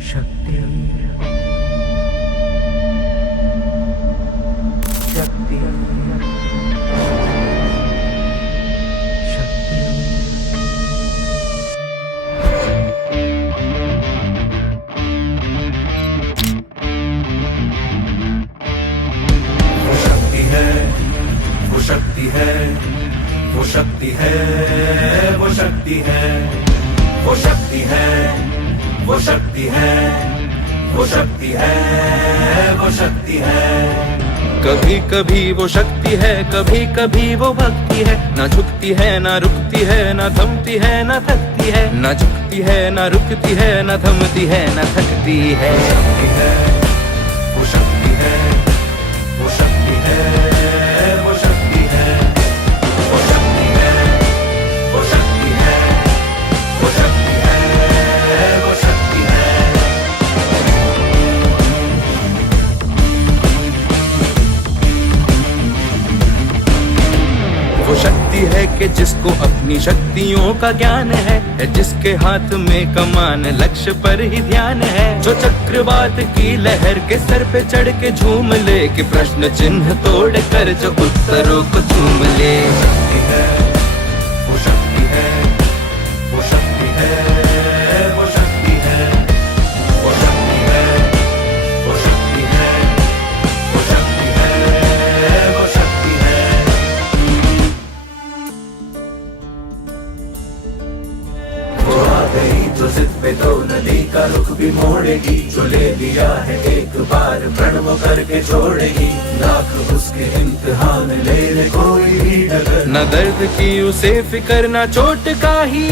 शक्ति शक्ति शक्ति वो शक्ति है, वो शक्ति है, वो शक्ति है, वो शक्ति है, वो शक्ति है, वो शक्ति है, वो शक्ति है, वो शक्ति है। कभी कभी वो शक्ति है, कभी कभी वो भक्ति है। ना झुकती है ना रुकती है, ना थमती है ना थकती है। ना झुकती है ना रुकती है, ना थमती है ना थकती है। वो शक्ति है, वो शक्ति है, वो शक्ति है, वो शक्ति है, वो शक्ति है, वो शक्ति है, वो शक्ति है। वो शक्ति है कि जिसको अपनी शक्तियों का ज्ञान है, जिसके हाथ में कमान लक्ष्य पर ही ध्यान है। जो चक्रवात की लहर के सर पे चढ़ के झूम ले, कि प्रश्न चिन्ह तोड़ कर जो उत्तरों को चूम ले। वो शक्ति है, वो शक्ति है, वो शक्ति है, वो शक्ति है, वो शक्ति है, वो शक्ति है, वो शक्ति है। वो आ गई तो जिद पे तो नदी का रुख भी मोड़ेगी। जो ले लिया है एक बार प्रण वो करके छोड़ेगी। लाख उसके इम्तिहान ले ले कोई भी डगर। न दर्द की उसे फिकर, न चोट का ही